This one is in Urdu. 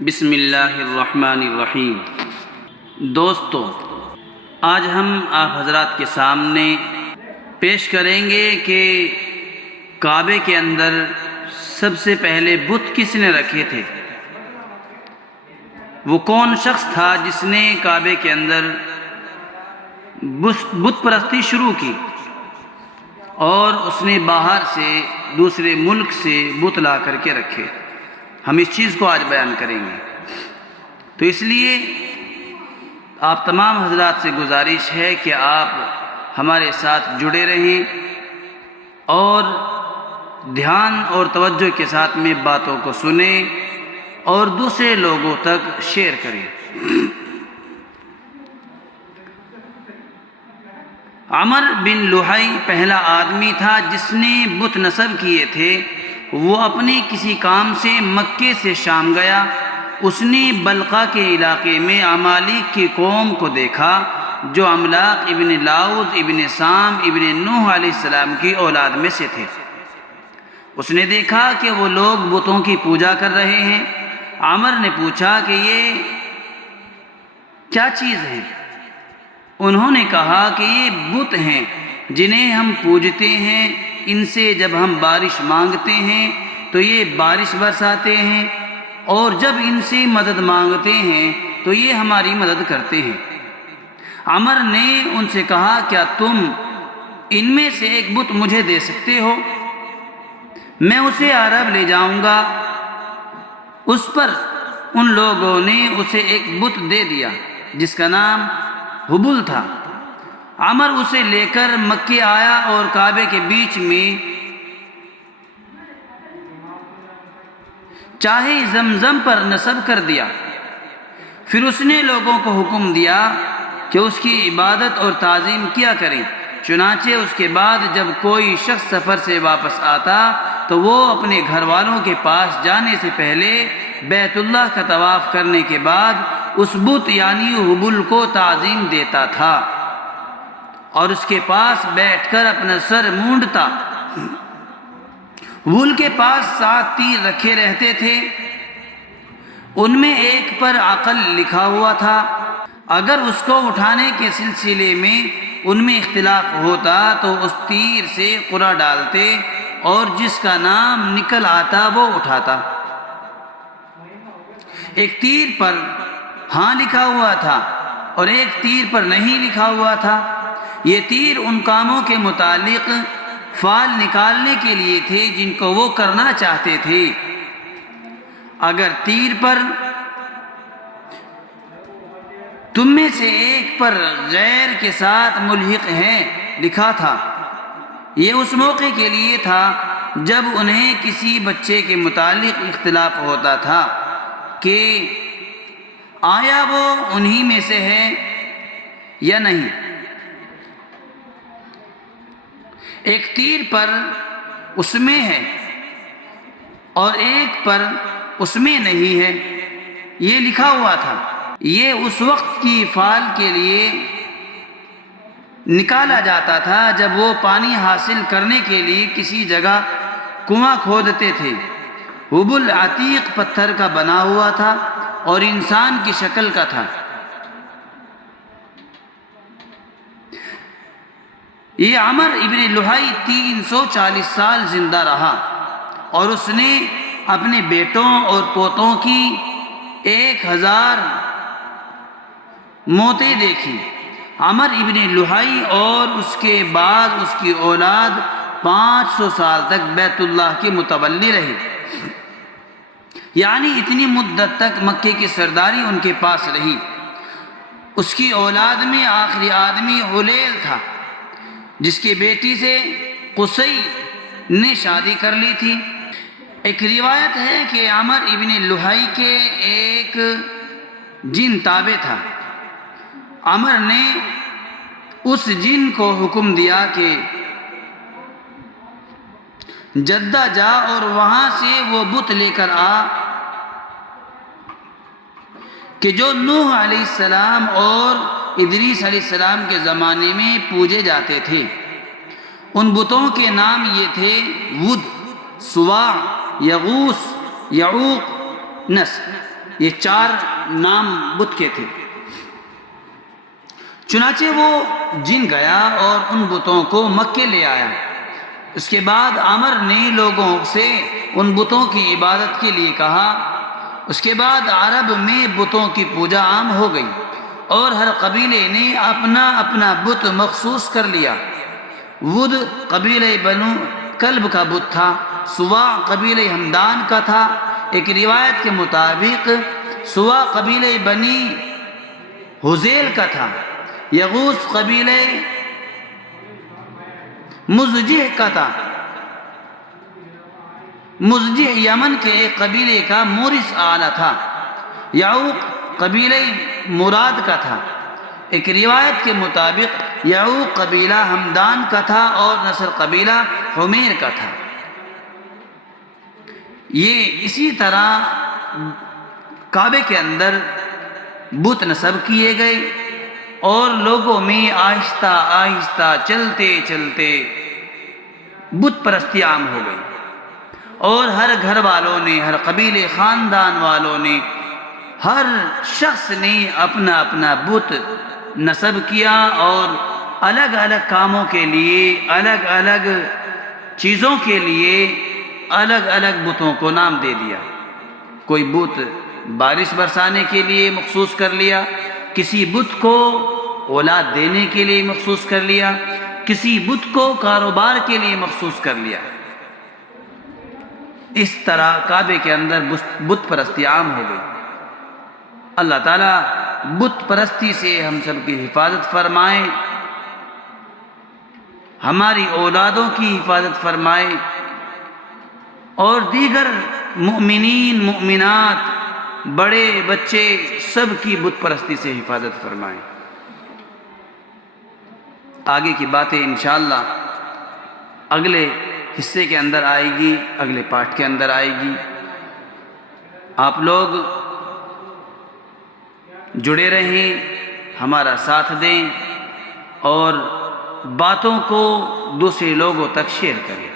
بسم اللہ الرحمن الرحیم۔ دوستو، آج ہم آپ حضرات کے سامنے پیش کریں گے کہ کعبے کے اندر سب سے پہلے بت کس نے رکھے تھے۔ وہ کون شخص تھا جس نے کعبے کے اندر بت پرستی شروع کی اور اس نے باہر سے دوسرے ملک سے بت لا کر کے رکھے۔ ہم اس چیز کو آج بیان کریں گے، تو اس لیے آپ تمام حضرات سے گزارش ہے کہ آپ ہمارے ساتھ جڑے رہیں اور دھیان اور توجہ کے ساتھ میں باتوں کو سنیں اور دوسرے لوگوں تک شیئر کریں۔ عمر بن لحی پہلا آدمی تھا جس نے بت نصب کیے تھے۔ وہ اپنے کسی کام سے مکے سے شام گیا۔ اس نے بلقا کے علاقے میں عمالیق کی قوم کو دیکھا جو عملاق ابن لاؤز ابن سام ابن نوح علیہ السلام کی اولاد میں سے تھے۔ اس نے دیکھا کہ وہ لوگ بتوں کی پوجا کر رہے ہیں۔ عمر نے پوچھا کہ یہ کیا چیز ہے؟ انہوں نے کہا کہ یہ بت ہیں جنہیں ہم پوجتے ہیں، ان سے جب ہم بارش مانگتے ہیں تو یہ بارش برساتے ہیں، اور جب ان سے مدد مانگتے ہیں تو یہ ہماری مدد کرتے ہیں۔ عمر نے ان سے کہا کیا تم ان میں سے ایک بت مجھے دے سکتے ہو؟ میں اسے عرب لے جاؤں گا۔ اس پر ان لوگوں نے اسے ایک بت دے دیا جس کا نام حبل تھا۔ عمر اسے لے کر مکے آیا اور کعبے کے بیچ میں چاہے زمزم پر نصب کر دیا۔ پھر اس نے لوگوں کو حکم دیا کہ اس کی عبادت اور تعظیم کیا کریں۔ چنانچہ اس کے بعد جب کوئی شخص سفر سے واپس آتا تو وہ اپنے گھر والوں کے پاس جانے سے پہلے بیت اللہ کا طواف کرنے کے بعد اس بت یعنی حبل کو تعظیم دیتا تھا اور اس کے پاس بیٹھ کر اپنا سر مونڈتا۔ حبل کے پاس 7 تیر رکھے رہتے تھے، ان میں ایک پر عقل لکھا ہوا تھا۔ اگر اس کو اٹھانے کے سلسلے میں ان میں اختلاف ہوتا تو اس تیر سے قرعہ ڈالتے اور جس کا نام نکل آتا وہ اٹھاتا۔ ایک تیر پر ہاں لکھا ہوا تھا اور ایک تیر پر نہیں لکھا ہوا تھا۔ یہ تیر ان کاموں کے متعلق فعل نکالنے کے لیے تھے جن کو وہ کرنا چاہتے تھے۔ اگر تیر پر تم میں سے ایک پر غیر کے ساتھ ملحق ہے لکھا تھا، یہ اس موقع کے لیے تھا جب انہیں کسی بچے کے متعلق اختلاف ہوتا تھا کہ آیا وہ انہی میں سے ہے یا نہیں۔ ایک تیر پر اس میں ہے اور ایک پر اس میں نہیں ہے، یہ لکھا ہوا تھا۔ یہ اس وقت کی فعل کے لیے نکالا جاتا تھا جب وہ پانی حاصل کرنے کے لیے کسی جگہ کنواں کھودتے تھے۔ حبل عتیق پتھر کا بنا ہوا تھا اور انسان کی شکل کا تھا۔ یہ عمر ابن لحی 340 سال زندہ رہا اور اس نے اپنے بیٹوں اور پوتوں کی 1000 موتیں دیکھی۔ عمر ابن لحی اور اس کے بعد اس کی اولاد 500 سال تک بیت اللہ کے متولی رہے، یعنی اتنی مدت تک مکے کی سرداری ان کے پاس رہی۔ اس کی اولاد میں آخری آدمی حلیل تھا جس کی بیٹی سے قصی نے شادی کر لی تھی۔ ایک روایت ہے کہ عمر ابن لحی کے ایک جن تابع تھا۔ عمر نے اس جن کو حکم دیا کہ جدہ جا اور وہاں سے وہ بت لے کر آ کہ جو نوح علیہ السلام اور ادریس علیہ السلام کے زمانے میں پوجے جاتے تھے۔ ان بتوں کے نام یہ تھے ود، سواع، یغوث، یعوق، نصر۔ یہ 4 نام بت کے تھے۔ چنانچہ وہ جن گیا اور ان بتوں کو مکے لے آیا۔ اس کے بعد عامر نے لوگوں سے ان بتوں کی عبادت کے لیے کہا۔ اس کے بعد عرب میں بتوں کی پوجا عام ہو گئی اور ہر قبیلے نے اپنا اپنا بت مخصوص کر لیا۔ ود قبیلہ بنو کلب کا بت تھا، سواع قبیلہ ہمدان کا تھا۔ ایک روایت کے مطابق سواع قبیلہ بنی حذیل کا تھا۔ یغوث قبیلہ مزجہ کا تھا۔ مزجہ یمن کے ایک قبیلے کا مورث آلہ تھا۔ یعوق قبیلہ مراد کا تھا۔ ایک روایت کے مطابق یعوق قبیلہ ہمدان کا تھا اور نصر قبیلہ حمیر کا تھا۔ یہ اسی طرح کعبے کے اندر بت نصب کیے گئے اور لوگوں میں آہستہ آہستہ چلتے چلتے بت پرستی عام ہو گئی، اور ہر گھر والوں نے، ہر قبیلے خاندان والوں نے، ہر شخص نے اپنا اپنا بت نصب کیا اور الگ الگ کاموں کے لیے، الگ الگ چیزوں کے لیے الگ الگ بتوں کو نام دے دیا۔ کوئی بت بارش برسانے کے لیے مخصوص کر لیا، کسی بت کو اولاد دینے کے لیے مخصوص کر لیا، کسی بت کو کاروبار کے لیے مخصوص کر لیا۔ اس طرح کعبے کے اندر بت پرستی عام ہو گئی۔ اللہ تعالیٰ بت پرستی سے ہم سب کی حفاظت فرمائے، ہماری اولادوں کی حفاظت فرمائے، اور دیگر مؤمنین مؤمنات، بڑے بچے سب کی بت پرستی سے حفاظت فرمائے۔ آگے کی باتیں انشاءاللہ اگلے حصے کے اندر آئے گی، اگلے پارٹ کے اندر آئے گی۔ آپ لوگ جڑے رہیں، ہمارا ساتھ دیں اور باتوں کو دوسرے لوگوں تک شیئر کریں۔